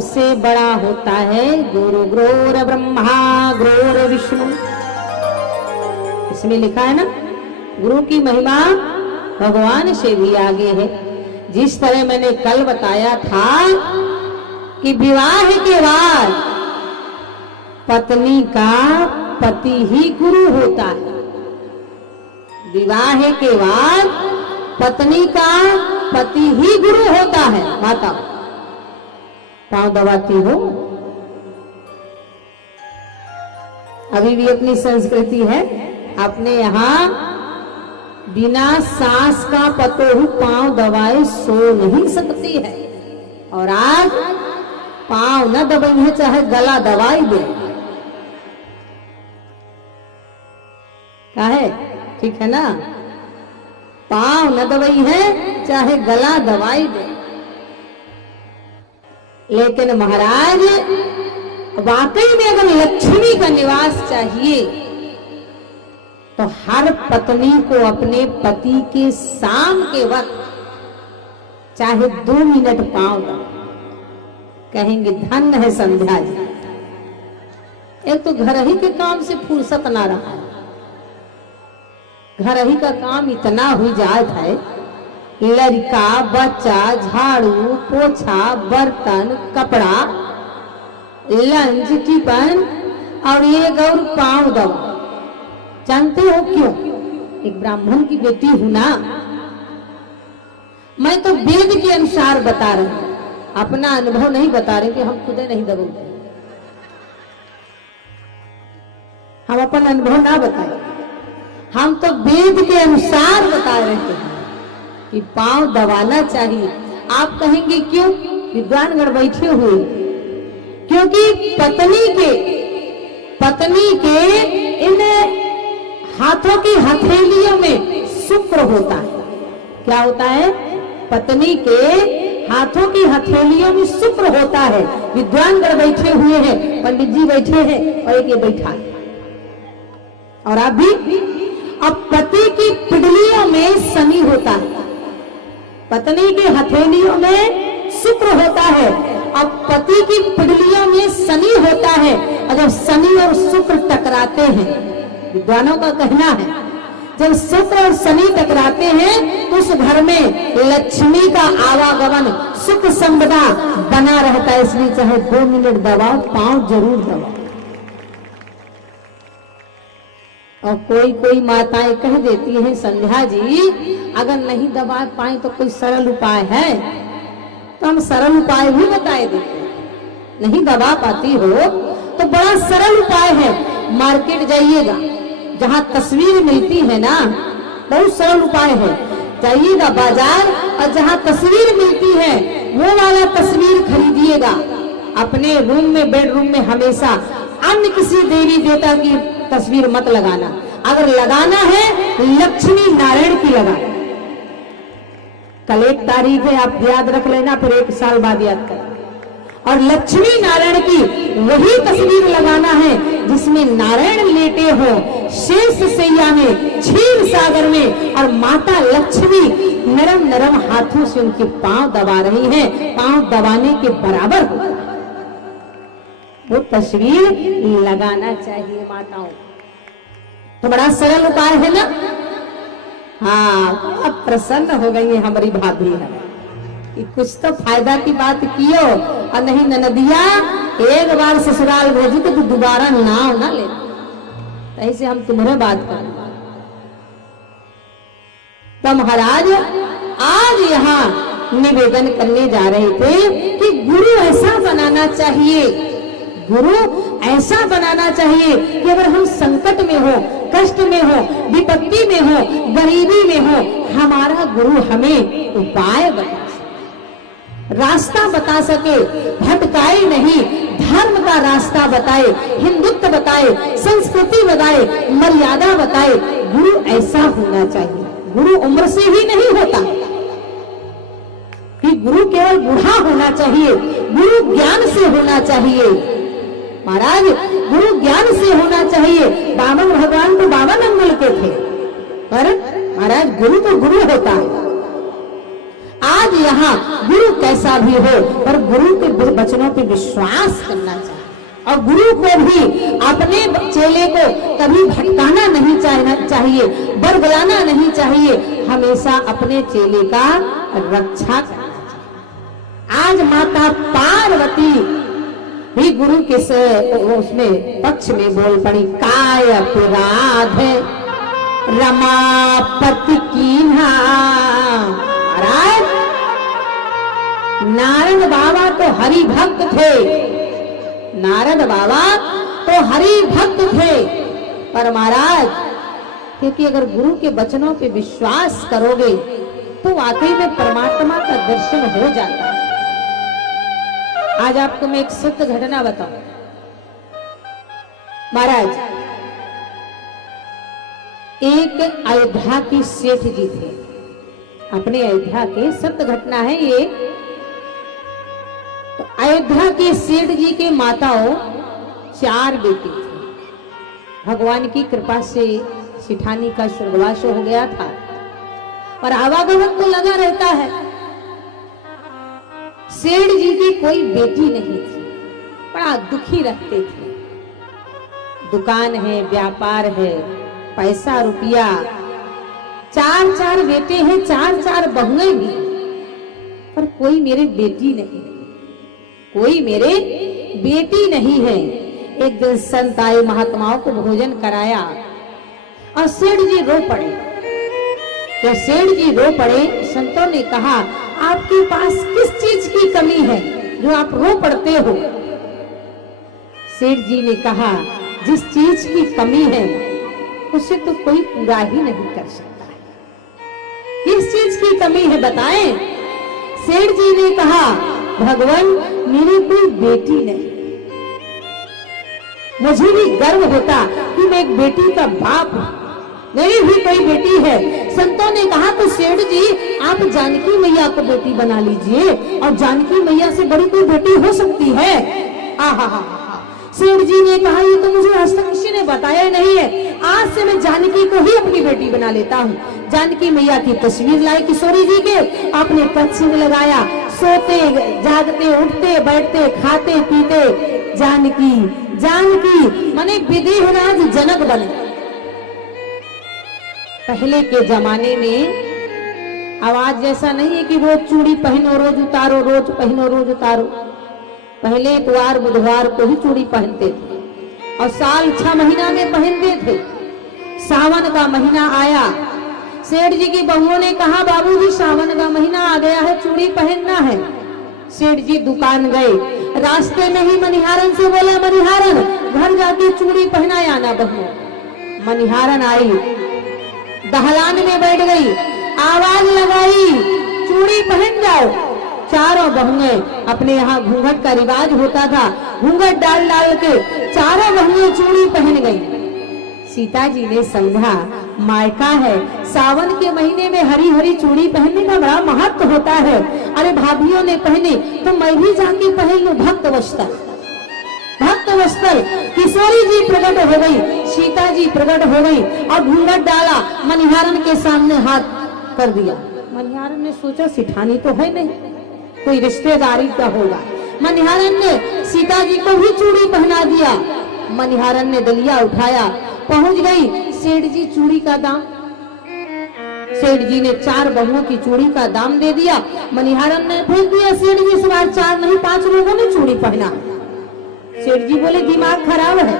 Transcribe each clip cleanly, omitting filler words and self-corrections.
सबसे बड़ा होता है गुरु। गुरुर् ब्रह्मा गुरुर् विष्णु, इसमें लिखा है ना, गुरु की महिमा भगवान से भी आगे है। जिस तरह मैंने कल बताया था कि विवाह के बाद पत्नी का पति ही गुरु होता है। विवाह के बाद पत्नी का पति ही गुरु होता है। माता पांव दबाती हो, अभी भी अपनी संस्कृति है। अपने यहाँ बिना सास का पतोहू पांव दबाए सो नहीं सकती है, और आज पांव न दबाई है चाहे गला दबाई दे। काहे? ठीक है ना, पांव न दबाई है चाहे गला दबाई दे। लेकिन महाराज वाकई में अगर लक्ष्मी का निवास चाहिए तो हर पत्नी को अपने पति के शाम के वक्त चाहे 2 मिनट पांव दो, कहेंगे धन्य है संध्या जी। एक तो घर ही के काम से फुर्सत ना रहा, घर ही का काम इतना हो जात है, लड़का बच्चा, झाड़ू पोछा, बर्तन, कपड़ा, लंच, टिफिन और ये गौर पांव दवा। जानते हो क्यों? एक ब्राह्मण की बेटी हूं ना, मैं तो वेद के अनुसार बता रही हूं, अपना अनुभव नहीं बता रहे कि हम खुदे नहीं दबोगे। हम अपन अनुभव ना बताए, हम तो वेद के अनुसार बता रहे हैं कि पांव दबाना चाहिए। आप कहेंगे क्यों? विद्वानगण बैठे हुए, क्योंकि पत्नी के इन हाथों की हथेलियों में शुक्र होता है। क्या होता है? पत्नी के हाथों की हथेलियों में शुक्र होता है। विद्वानगण बैठे हुए हैं, पंडित जी बैठे हैं और एक ये बैठा है, और आप भी। अब पति की पिडलियों में शनि होता है, पत्नी के हथेलियों में शुक्र होता है। अब पति की पिडलियों में शनि होता है, और जब शनि और शुक्र टकराते हैं, विद्वानों का कहना है जब शुक्र और शनि टकराते हैं तो उस घर में लक्ष्मी का आवागमन, सुख संपदा बना रहता है। इसलिए चाहे 2 मिनट दबाओ, पांव जरूर दबाओ। और कोई माताएं कह देती हैं, संध्या जी अगर नहीं दबा पाए तो कोई सरल उपाय है? तो हम सरल उपाय भी बताए देते हैं। नहीं दबा पाती हो तो बड़ा सरल उपाय है, मार्केट जाइएगा, जहां तस्वीर मिलती है ना, बहुत सरल उपाय है। जाइएगा बाजार और जहां तस्वीर मिलती है वो वाला तस्वीर खरीदिएगा। अपने रूम में, बेडरूम में हमेशा अन्य किसी देवी देवता की तस्वीर मत लगाना। अगर लगाना है लक्ष्मी नारायण की लगाना। कल 1 तारीख है, आप याद रख लेना, फिर 1 साल बाद याद करना। और लक्ष्मी नारायण की वही तस्वीर लगाना है जिसमें नारायण लेटे हो शेष सैया में, क्षीर सागर में, और माता लक्ष्मी नरम नरम हाथों से उनके पांव दबा रही हैं, पांव दबाने के बराबर हो। वो तस्वीर लगाना चाहिए माताओं। तो बड़ा सरल उपाय है ना। हाँ, अब प्रसन्न हो गई है हमारी भाभी है कि कुछ तो फायदा की बात कियो। और नहीं ननदिया, एक बार ससुराल भेजी तो तू दोबारा नाव ना ले, ऐसे हम तुम्हें बात कर। तो महाराज आज यहाँ निवेदन करने जा रहे थे कि गुरु ऐसा बनाना चाहिए, गुरु ऐसा बनाना चाहिए कि अगर हम संकट में हो, कष्ट में हो, विपत्ति में हो, गरीबी में हो, हमारा गुरु हमें उपाय बता सके, रास्ता बता सके, भटकाए नहीं, धर्म का रास्ता बताए, हिंदुत्व बताए, संस्कृति बताए, मर्यादा बताए। गुरु ऐसा होना चाहिए। गुरु उम्र से ही नहीं होता कि गुरु केवल बूढ़ा होना चाहिए, गुरु ज्ञान से होना चाहिए। महाराज गुरु ज्ञान से होना चाहिए। वामन भगवान तो 52 अंगुल के थे, पर महाराज गुरु तो गुरु होता है। आज आज यहाँ गुरु कैसा भी हो पर गुरु के वचनों पे विश्वास करना चाहिए और गुरु को भी अपने चेले को कभी भटकाना नहीं चाहिए, बरगलाना नहीं चाहिए, हमेशा अपने चेले का रक्षा करना चाहिए। आज माता पार्वती भी गुरु के उसमें पक्ष में बोल पड़ी, काय अपराध रमापति कीन्हा। नारद बाबा तो हरि भक्त थे, नारद बाबा तो हरि भक्त थे, पर महाराज क्योंकि अगर गुरु के वचनों पे विश्वास करोगे तो वाकई में परमात्मा का दर्शन हो जाता है। आज आपको मैं एक सत्य घटना बताऊं। महाराज एक अयोध्या की सेठ जी थे, अपने अयोध्या के सत्य घटना है ये। तो अयोध्या के सेठ जी के माताओं 4 बेटी थे। भगवान की कृपा से सिठानी का स्वर्गवास हो गया था और आवागमन तो लगा रहता है। सेठ जी की कोई बेटी नहीं थी, बड़ा दुखी रहते थे। दुकान है, व्यापार है, पैसा रुपया, 4 बेटे हैं, 4 बहुएं भी, पर कोई मेरे बेटी नहीं, कोई मेरे बेटी नहीं है। एक दिन संत आए, महात्माओं को भोजन कराया और सेठ जी रो पड़े। जब सेठ जी रो पड़े, संतों ने कहा आपके पास किस चीज की कमी है जो आप रो पड़ते हो? सेठ जी ने कहा जिस चीज की कमी है उसे तो कोई पूरा ही नहीं कर सकता है। किस चीज की कमी है बताएं? सेठ जी ने कहा भगवान मेरी कोई बेटी नहीं। मुझे भी गर्व होता कि मैं एक बेटी का बाप हूं, मेरी भी कोई बेटी है। संतों ने कहा तो सेठ जी आप जानकी मैया को बेटी बना लीजिए, और जानकी मैया से बड़ी कोई बेटी हो सकती है? आहा। सेठ जी ने कहा ये तो मुझे आज तक किसी ने बताया नहीं है, आज से मैं जानकी को ही अपनी बेटी बना लेता हूँ। जानकी मैया की तस्वीर लाई किशोरी जी के, अपने कच्छ में लगाया, सोते जागते उठते बैठते खाते पीते जानकी जानकी माने विदेहराज जनक बने। पहले के जमाने में आवाज जैसा नहीं है कि रोज चूड़ी पहनो रोज उतारो, रोज पहनो रोज उतारो। पहले इतवार बुधवार को ही चूड़ी पहनते थे और साल 6 महीना में पहनते थे। सावन का महीना आया, सेठ जी की बहुओं ने कहा बाबूजी सावन का महीना आ गया है, चूड़ी पहनना है। सेठ जी दुकान गए, रास्ते में ही मनिहारन से बोला मनिहारन घर जाके चूड़ी पहनाया ना बहू। मनिहारन आई, दहलान में बैठ गई, आवाज लगाई चूड़ी पहन जाओ। चारों बहुएं, अपने यहाँ घूंघट का रिवाज होता था, घूंघट डाल डाल के चारों बहुएं चूड़ी पहन गई। सीता जी ने समझा मायका है, सावन के महीने में हरी हरी चूड़ी पहनने का बड़ा महत्व होता है। अरे भाभियों ने पहने तो मैं भी जाके पहन लूं। भक्त वस्त्र, भक्त वस्त्र। किशोरी जी प्रकट हो गई, सीता जी प्रकट हो गई और घूंघट डाला, मनिहारन के सामने हाथ कर दिया। मनिहारन ने सोचा सिठानी तो है नहीं, कोई रिश्तेदारी का होगा। मनिहारन ने सीता जी को भी चूड़ी पहना दिया। मनिहारन ने दलिया उठाया, पहुंच गई सेठ जी चूड़ी का दाम। सेठ जी ने 4 बहुओं की चूड़ी का दाम दे दिया। मनिहारन ने भेज दिया, सेठ जी इस बार 4 नहीं 5 लोगों ने चूड़ी पहना। सेठ जी बोले दिमाग खराब है,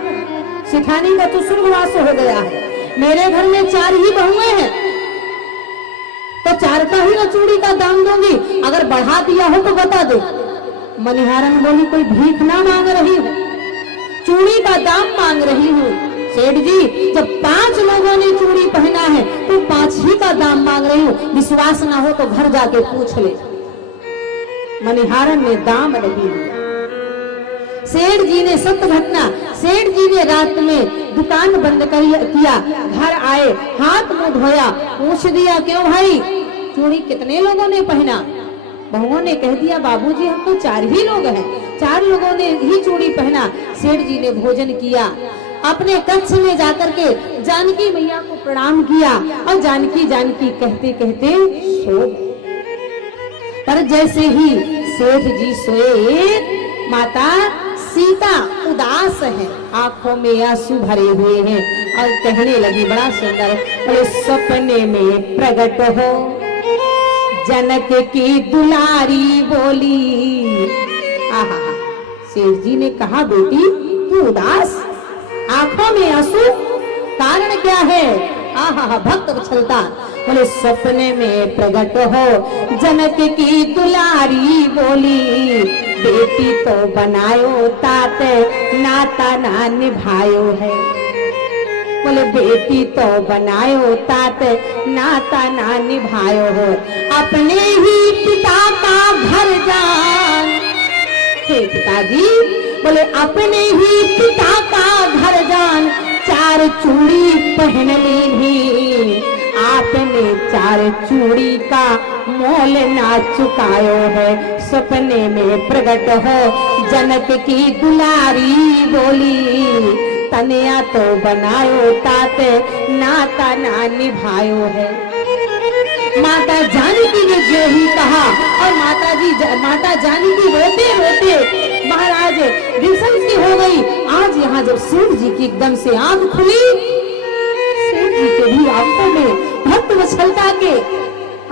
सिठानी का तो स्वर्गवास हो गया है, मेरे घर में 4 ही बहुएं हैं तो 4 का ही ना चूड़ी का दाम दूंगी, अगर बढ़ा दिया हो तो बता दो। मनिहारन बोली कोई भीख ना मांग रही हूँ, चूड़ी का दाम मांग रही हूँ। सेठ जी जब 5 लोगों ने चूड़ी पहना है तो 5 ही का दाम मांग रही हूँ, विश्वास ना हो तो घर जाके पूछ ले। मनिहारन ने दाम नहीं दिया। सेठ जी ने सत्य घटना, सेठ जी ने रात में दुकान बंद किया, घर आए, हाथ मुंह धोया, पूछ दिया क्यों भाई चूड़ी कितने लोगों ने पहना? बहुओं ने कह दिया बाबूजी हम तो 4 ही लोग हैं, 4 लोगों ने ही चूड़ी पहना। सेठ जी ने भोजन किया, अपने कक्ष में जाकर के जानकी मैया को प्रणाम किया और जानकी जानकी कहते कहते सो गए। पर जैसे ही सेठ जी सोए, माता सीता उदास है, आंखों में आंसू भरे हुए हैं और कहने लगी बड़ा सुंदर, बोले सपने में प्रकट हो जनक की दुलारी बोली। आहा, सेठ जी ने कहा बेटी तू उदास, आंखों में आंसू, कारण क्या है? आहा, भक्त वत्सलता। बोले सपने में प्रकट हो जनक की दुलारी बोली, बेटी तो बनायो तात नाता ना निभायो है। बोले बेटी तो बनायो तात नाता ना निभायो हो, अपने ही पिता का घर जान। हे पिताजी, बोले अपने ही पिता का घर जान, चार चूड़ी पहन ली, आपने चार चूड़ी का मोल ना चुकायो है। सपने में प्रकट हो जनक की दुलारी बोली, तनिया तो बनायो तात नाता ना निभायो है। माता जानकी ने जो ही कहा और माता जानकी रोते रोते महाराज विषम सी हो गई। आज यहाँ जब सेठ जी की एकदम से आंख खुली, सेठ जी के भी आंखों में भक्त वत्सलता के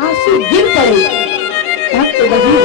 आंसू गिर पड़े। भक्त वही